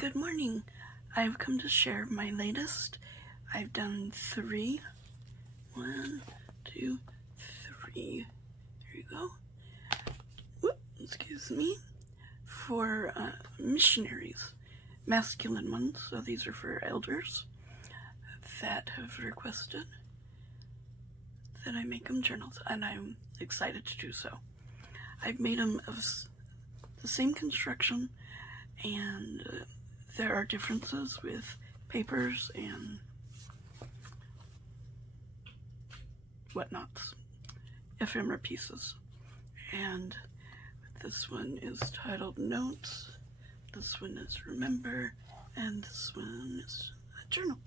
Good morning. I've come to share my latest. I've done 3. 1, 2, 3. There you go. Whoop, excuse me. For missionaries, masculine ones. So these are for elders that have requested that I make them journals, and I'm excited to do so. I've made them of the same construction, and there are differences with papers and whatnots, ephemera pieces. And this one is titled Notes, this one is Remember, and this one is a journal.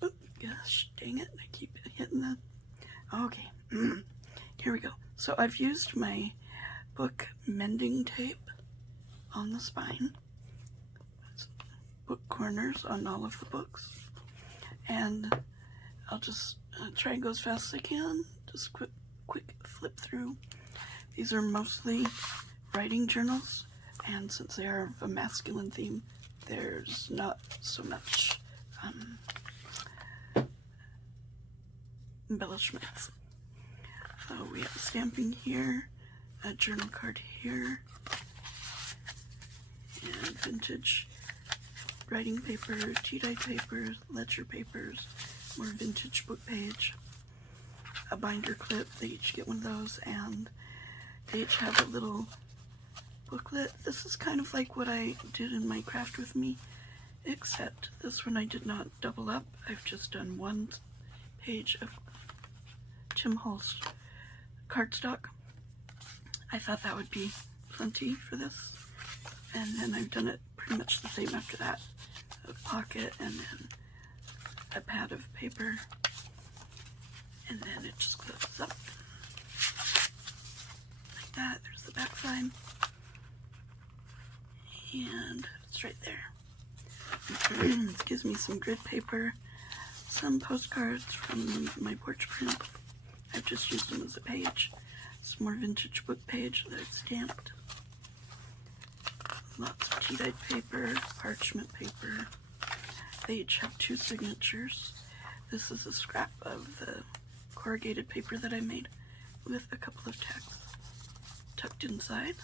Oh, gosh, dang it, I keep hitting that. Okay, here we go. So I've used my book mending tape on the spine, book corners on all of the books, and I'll just try and go as fast as I can, just quick flip through. These are mostly writing journals, and since they are of a masculine theme, there's not so much embellishments. We have stamping here, a journal card here, and vintage writing paper, tea-dyed paper, ledger papers, more vintage book page, a binder clip. They each get one of those, and they each have a little booklet. This is kind of like what I did in my Craft With Me, except this one I did not double up. I've just done one page of Tim Holst cardstock. I thought that would be plenty for this, and then I've done it pretty much the same after that. A pocket, and then a pad of paper, and then it just closes up like that. There's the back side, and it's right there. It gives me some grid paper, some postcards from my porch print. I've just used them as a page. Some more vintage book page that I've stamped. Lots of tea-dyed paper, parchment paper. They each have 2 signatures. This is a scrap of the corrugated paper that I made with a couple of tacks tucked inside.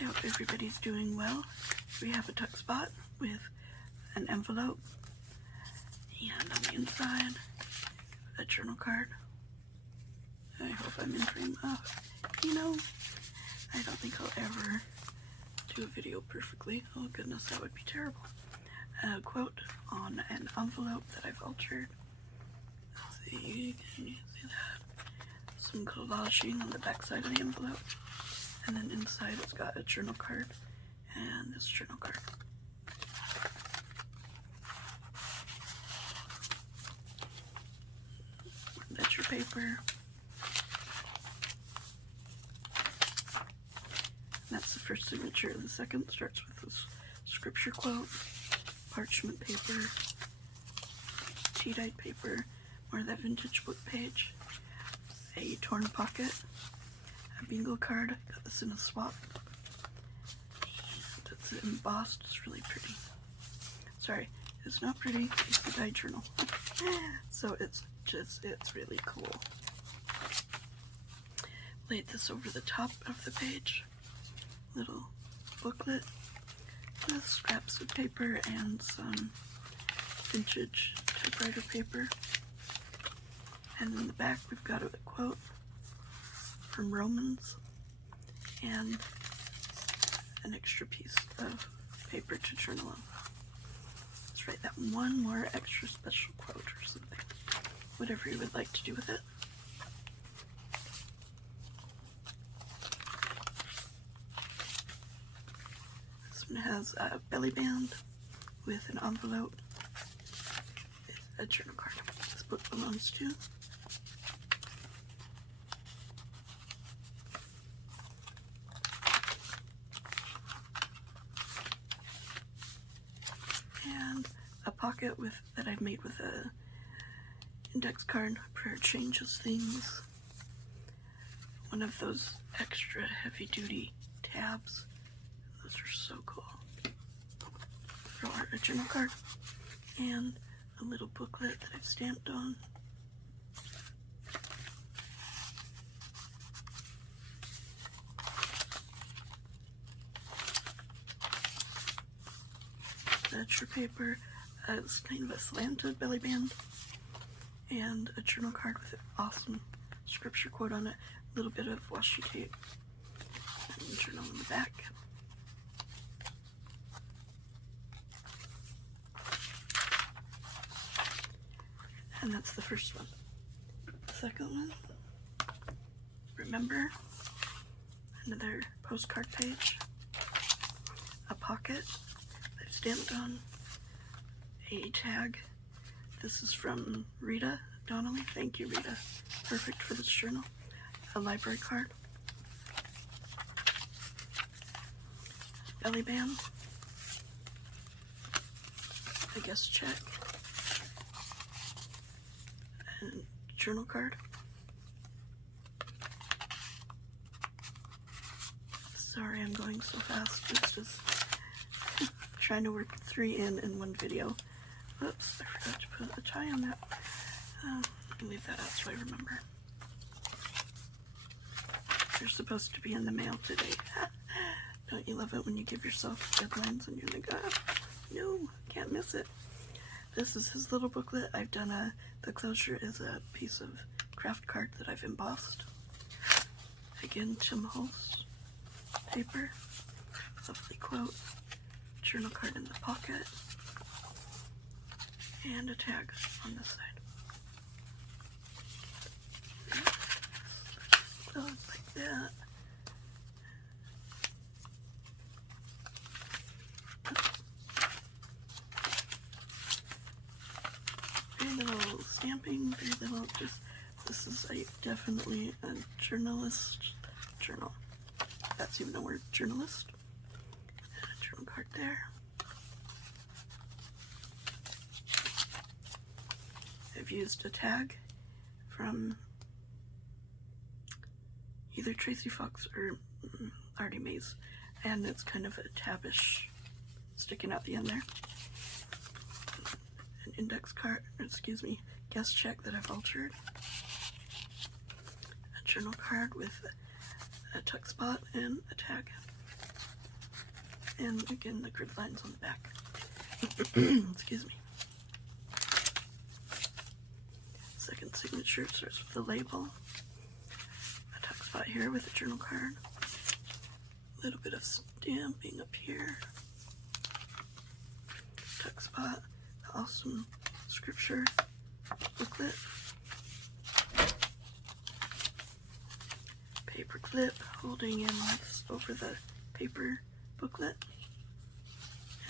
I hope everybody's doing well. We have a tuck spot with an envelope, and on the inside, a journal card. I hope I'm in frame. You know, I don't think I'll ever do a video perfectly. Oh goodness, that would be terrible. A quote on an envelope that I've altered. Let's see, can you see that? Some collaging on the back side of the envelope. And then inside it's got a journal card and this journal card. Ledger paper. That's the first signature. The second starts with this scripture quote, parchment paper, tea-dyed paper, more of that vintage book page, a torn pocket, a bingo card. I got this in a swap. And it's embossed. It's really pretty. Sorry, it's not pretty. It's the dyed journal. So it's really cool. Laid this over the top of the page. Little booklet with scraps of paper and some vintage typewriter paper. And in the back we've got a quote from Romans and an extra piece of paper to journal on. Let's write that one more extra special quote or something. Whatever you would like to do with it. It has a belly band with an envelope with a journal card this book belongs to. And a pocket that I've made with a index card. Prayer changes things. One of those extra heavy duty tabs. Those are so cool. For a journal card and a little booklet that I've stamped on. Extra paper, it's kind of a slanted belly band, and a journal card with an awesome scripture quote on it, a little bit of washi tape, and journal in the back. And that's the first one. The second one, remember, another postcard page, a pocket I've stamped on, a tag. This is from Rita Donnelly. Thank you, Rita. Perfect for this journal. A library card, belly band, a guest check, and journal card. Sorry I'm going so fast. It's just trying to work 3 in one video. Oops, I forgot to put a tie on that. Let me leave that out so I remember. They're supposed to be in the mail today. Don't you love it when you give yourself deadlines and you're like, no, can't miss it. This is his little booklet. I've done the closure is a piece of craft card that I've embossed. Again, Tim Holtz paper. Lovely quote. Journal card in the pocket. And a tag on this side. Close like that. Very little stamping, very little this is definitely a journalist journal. That's even a word, journalist. And a journal card there. I've used a tag from either Tracy Fox or Artie Mays, and it's kind of a tabish sticking out the end there. An index card, guest check that I've altered. A journal card with a tuck spot and a tag. And again, the grid lines on the back. Excuse me. Second signature starts with the label. A tuck spot here with a journal card. A little bit of stamping up here. Tuck spot. Awesome scripture booklet. Paper clip holding in this over the paper booklet.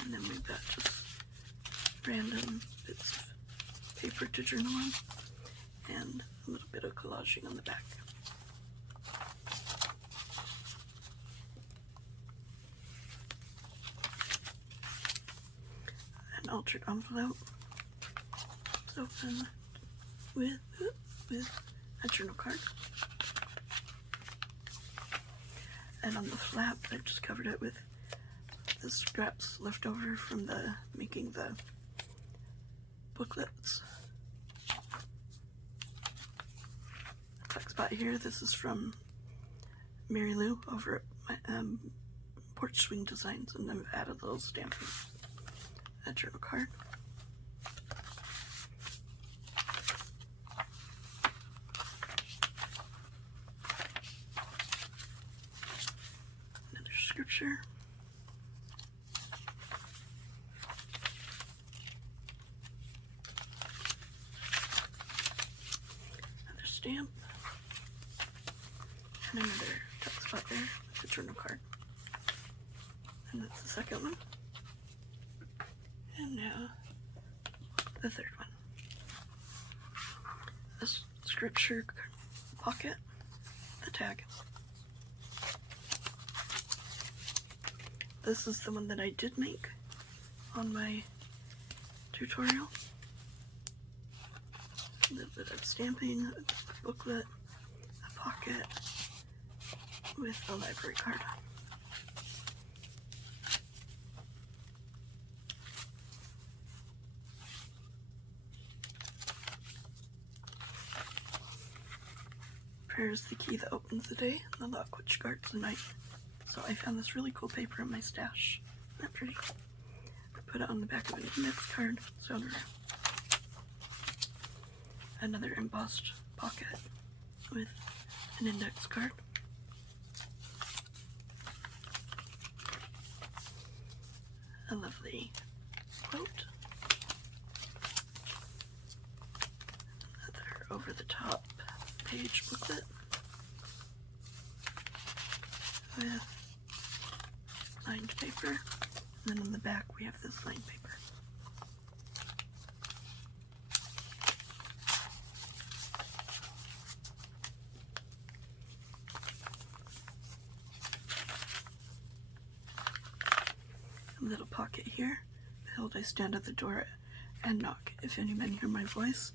And then we've got just random bits of paper to journal on. And a little bit of collaging on the back. An altered envelope. It's open with a journal card. And on the flap, I've just covered it with the scraps left over from making the booklets. Tuck spot here. This is from Mary Lou over at my Porch Swing Designs, and I've added a little stamping. A journal card. Another scripture. Another stamp. And another tuck spot there with a journal card. And that's the second one. And now the third one. A scripture pocket, the tag. This is the one that I did make on my tutorial. A little bit of stamping, a booklet, a pocket with a library card. Prayer is the key that opens the day, and the lock which guards the night. So I found this really cool paper in my stash. Isn't that pretty? I put it on the back of an index card, so another embossed pocket with an index card. A lovely quote. Another over-the-top page booklet with lined paper, and then on the back we have this lined paper. A little pocket here. Behold, I stand at the door and knock. If any man hear my voice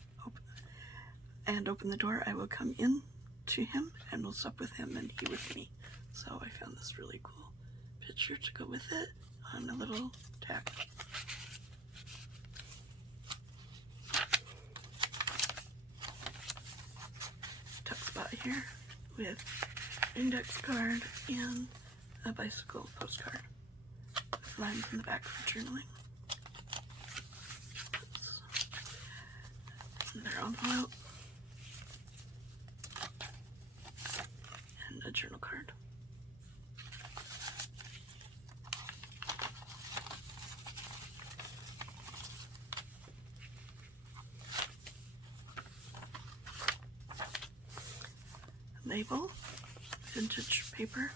open the door, I will come in to him and will sup with him and he with me. So I found this really cool picture to go with it on a little tag. Tuck spot here with index card and a bicycle postcard. Lines in the back for journaling. Another envelope. And a journal card. Label, vintage paper,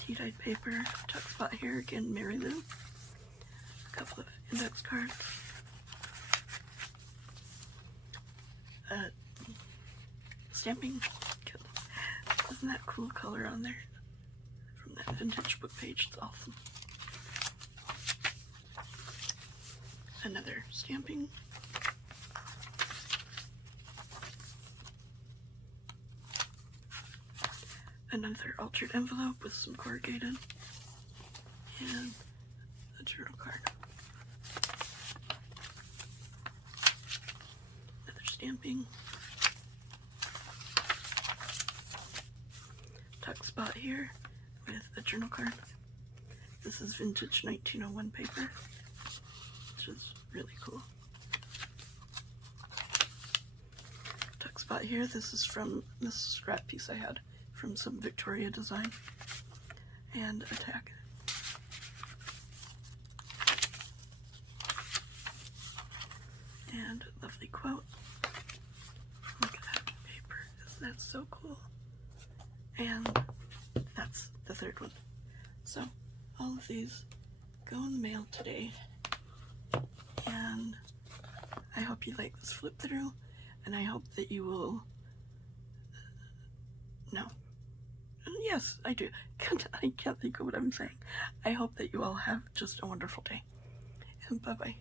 tea-dyed paper, tuck spot here again, Mary Lou, a couple of index cards, stamping. Isn't that cool color on there from that vintage book page? It's awesome. Another stamping. Another altered envelope with some corrugated and a journal card. Another stamping. Tuck spot here with a journal card. This is vintage 1901 paper, which is really cool. Tuck spot here. This is from this scrap piece I had from some Victoria design, and a tag. And a lovely quote. Look at that paper. Isn't that so cool? And that's the third one. So all of these go in the mail today, and I hope you like this flip through, and I hope that you will yes, I do. I can't think of what I'm saying. I hope that you all have just a wonderful day. And bye-bye.